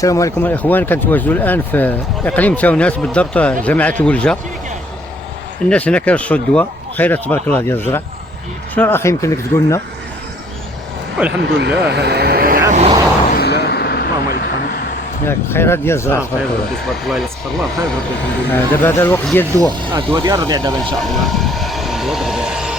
السلام عليكم الاخوان. كنتواجدوا الان في اقليم تاوناس، بالضبط جماعه الولجه. الناس هنا كيرشوا الدواء، خيرات تبارك الله ديال الزرع. شنو الاخ يمكن لك تقول لنا؟ والحمد لله العام الحمد لله اللهم لك الحمد. ياك خيرات ديال الزرع خير تبارك الله. تبارك الله الا سخر الله خير ربي الحمد لله. دابا هذا الوقت ديال الدواء. الدواء ديال الربيع دابا ان شاء الله. الدواء ديال الربيع.